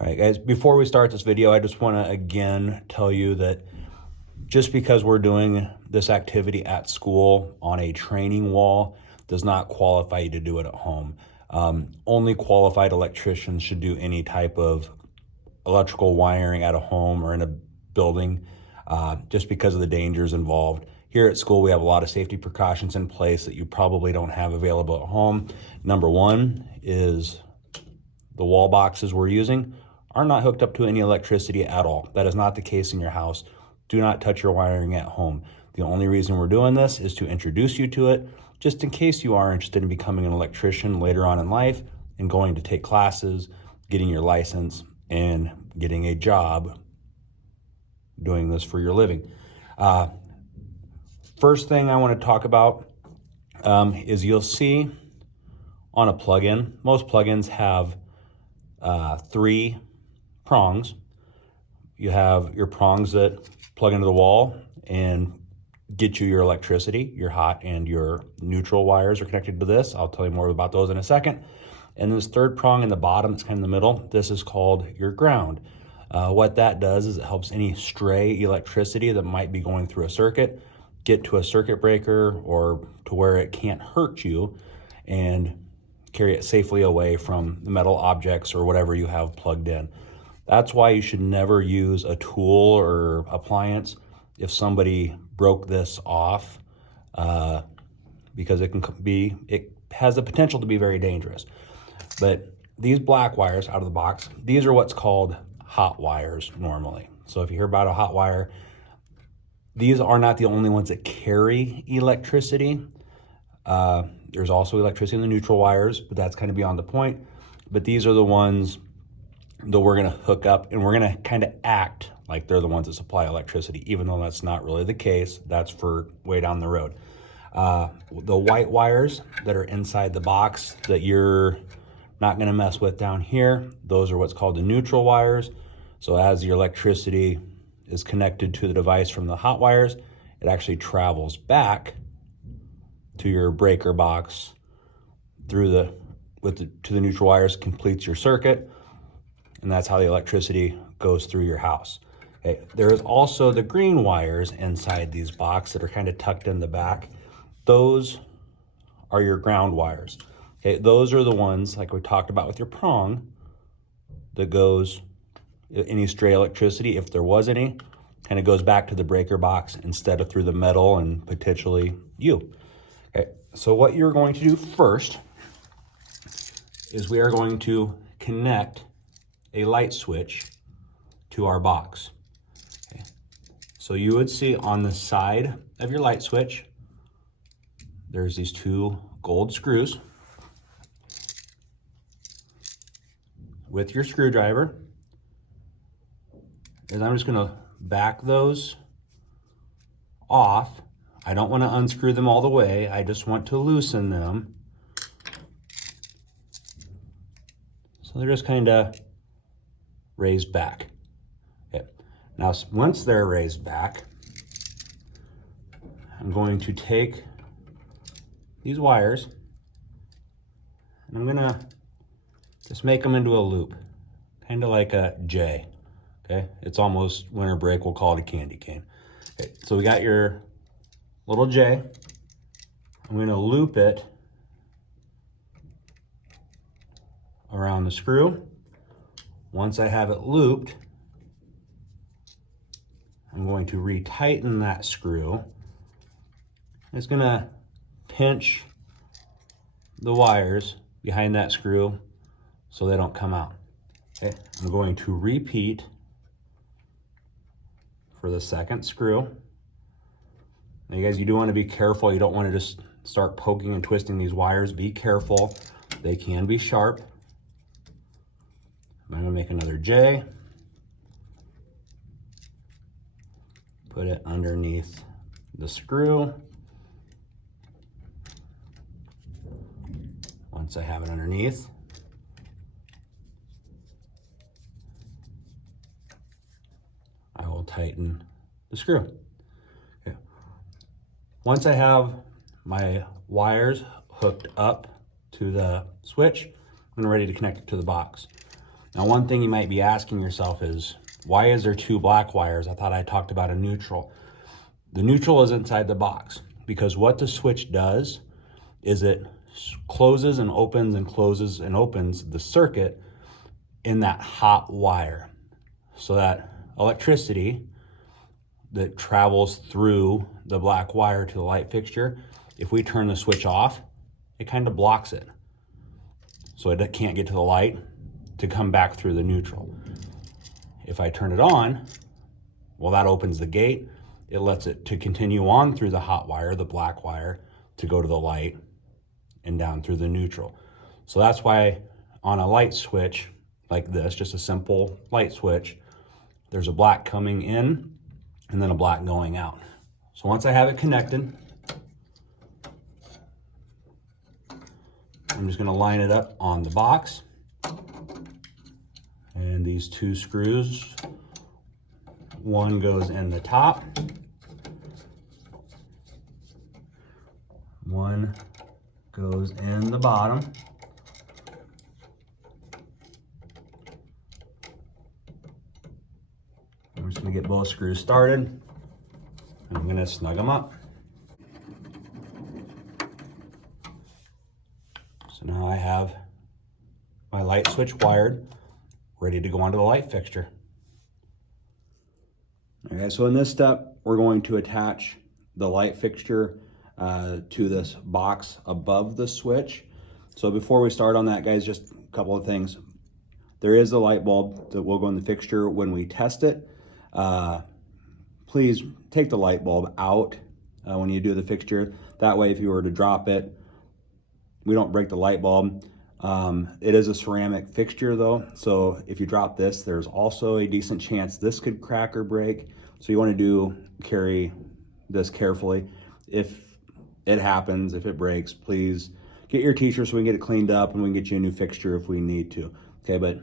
All right, guys, before we start this video, I just want to again tell you that just because we're doing this activity at school on a training wall does not qualify you to do it at home. Only qualified electricians should do any type of electrical wiring at a home or in a building, just because of the dangers involved. Here at school, we have a lot of safety precautions in place that you probably don't have available at home. Number one is the wall boxes we're using are not hooked up to any electricity at all. That is not the case in your house. Do not touch your wiring at home. The only reason we're doing this is to introduce you to it, just in case you are interested in becoming an electrician later on in life and going to take classes, getting your license, and getting a job doing this for your living. First thing I want to talk about is you'll see on a plugin, most plugins have 3 prongs. You have your prongs that plug into the wall and get you your electricity. Your hot and your neutral wires are connected to this. I'll tell you more about those in a second. And this third prong in the bottom, it's kind of in the middle, this is called your ground. What that does is it helps any stray electricity that might be going through a circuit get to a circuit breaker or to where it can't hurt you and carry it safely away from the metal objects or whatever you have plugged in. That's why you should never use a tool or appliance if somebody broke this off, because it has the potential to be very dangerous. But these black wires out of the box, these are what's called hot wires normally. So if you hear about a hot wire, these are not the only ones that carry electricity. There's also electricity in the neutral wires, but that's kind of beyond the point. But these are the ones that we're going to hook up, and we're going to kind of act like they're the ones that supply electricity, even though that's not really the case. That's for way down the road. The white wires that are inside the box that you're not going to mess with down here, those are what's called the neutral wires. So as your electricity is connected to the device from the hot wires, it actually travels back to your breaker box through to the neutral wires, completes your circuit, and that's how the electricity goes through your house. Okay. There is also the green wires inside these boxes that are kind of tucked in the back. Those are your ground wires. Okay, those are the ones, like we talked about with your prong, that goes, any stray electricity, if there was any, kind of goes back to the breaker box instead of through the metal and potentially you. Okay, so what you're going to do first is we are going to connect a light switch to our box. Okay. So you would see on the side of your light switch, there's these 2 gold screws. With your screwdriver, and I'm just going to back those off. I don't want to unscrew them all the way. I just want to loosen them. So they're just kind of raised back. Okay. Now, once they're raised back, I'm going to take these wires and I'm going to just make them into a loop, kind of like a J. Okay, it's almost winter break. We'll call it a candy cane. Okay, so we got your little J. I'm going to loop it around the screw. Once I have it looped, I'm going to retighten that screw. It's going to pinch the wires behind that screw so they don't come out. Okay, I'm going to repeat for the second screw. Now you guys, you do want to be careful. You don't want to just start poking and twisting these wires. Be careful. They can be sharp. I'm going to make another J. Put it underneath the screw. Once I have it underneath, I will tighten the screw. Okay. Once I have my wires hooked up to the switch, I'm ready to connect it to the box. Now, one thing you might be asking yourself is, why is there two black wires? I thought I talked about a neutral. The neutral is inside the box because what the switch does is it closes and opens and closes and opens the circuit in that hot wire. So that electricity that travels through the black wire to the light fixture, if we turn the switch off, it kind of blocks it. So it can't get to the light to come back through the neutral. If I turn it on, well, that opens the gate. It lets it to continue on through the hot wire, the black wire, to go to the light and down through the neutral. So that's why on a light switch like this, just a simple light switch, there's a black coming in and then a black going out. So once I have it connected, I'm just going to line it up on the box. And these two screws, one goes in the top, one goes in the bottom. I'm just going to get both screws started. I'm going to snug them up. So now I have my light switch wired, ready to go onto the light fixture. Okay, so in this step, we're going to attach the light fixture to this box above the switch. So before we start on that, guys, just a couple of things. There is a light bulb that will go in the fixture when we test it. Please take the light bulb out when you do the fixture. That way, if you were to drop it, we don't break the light bulb. It is a ceramic fixture though, so if you drop this, there's also a decent chance this could crack or break. So you want to carry this carefully. If it happens, if it breaks, please get your t-shirt so we can get it cleaned up and we can get you a new fixture if we need to. Okay, but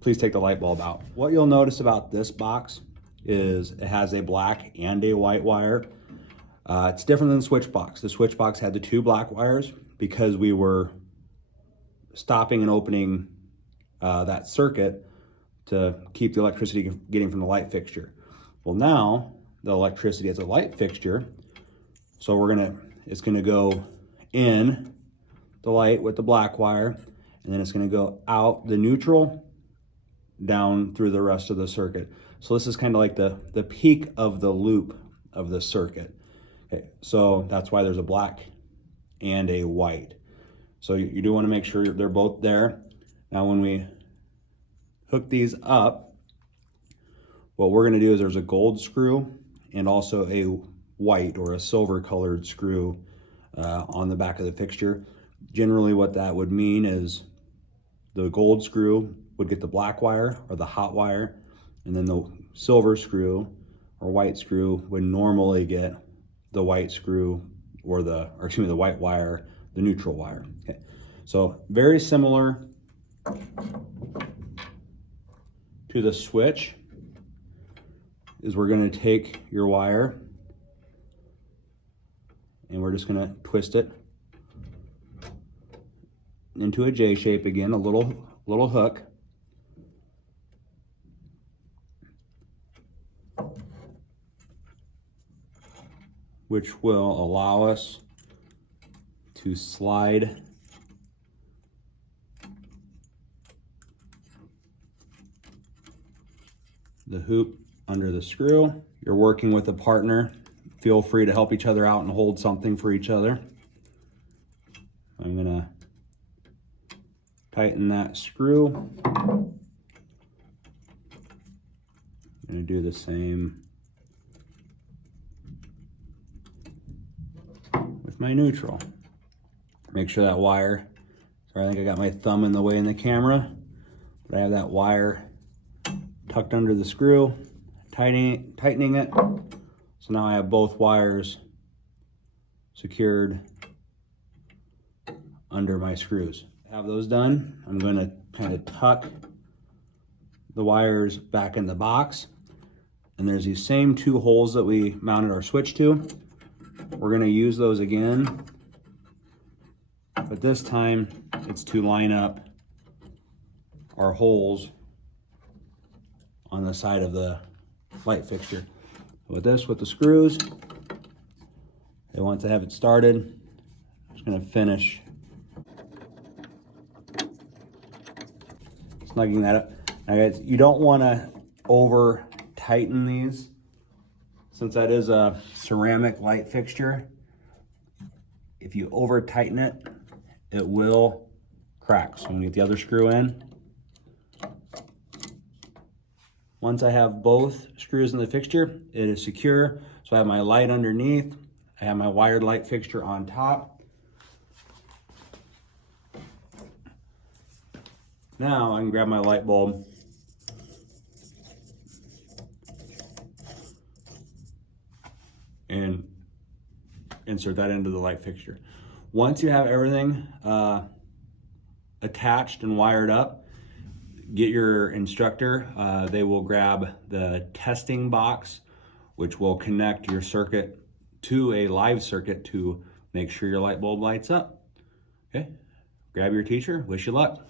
please take the light bulb out. What you'll notice about this box is it has a black and a white wire. It's different than the switch box. The switch box had the two black wires because we were stopping and opening that circuit to keep the electricity getting from the light fixture. Well, now the electricity is a light fixture, so it's gonna go in the light with the black wire, and then it's gonna go out the neutral down through the rest of the circuit. So this is kind of like the peak of the loop of the circuit. Okay, so that's why there's a black and a white. So you do want to make sure they're both there. Now when we hook these up, what we're going to do is there's a gold screw and also a white or a silver colored screw on the back of the fixture. Generally what that would mean is the gold screw would get the black wire or the hot wire, and then the silver screw or white screw would normally get the white screw or the white wire, the neutral wire. Okay, so very similar to the switch is we're going to take your wire and we're just going to twist it into a J shape again, a little hook. Which will allow us to slide the hoop under the screw. You're working with a partner. Feel free to help each other out and hold something for each other. I'm gonna tighten that screw. I'm gonna do the same with my neutral. Make sure that wire, sorry, I think I got my thumb in the way in the camera, but I have that wire tucked under the screw, tightening it. So now I have both wires secured under my screws. Have those done, I'm going to kind of tuck the wires back in the box, and there's these same two holes that we mounted our switch to. We're going to use those again, but this time it's to line up are holes on the side of the light fixture. With this, with the screws, and once I have it started, I'm just going to finish snugging that up. Now guys, you don't want to over tighten these, since that is a ceramic light fixture. If you over tighten it, it will crack. So I'm gonna get the other screw in. Once I have both screws in the fixture, it is secure. So I have my light underneath, I have my wired light fixture on top. Now I can grab my light bulb and insert that into the light fixture. Once you have everything attached and wired up, get your instructor. They will grab the testing box, which will connect your circuit to a live circuit to make sure your light bulb lights up. Okay, grab your teacher, wish you luck.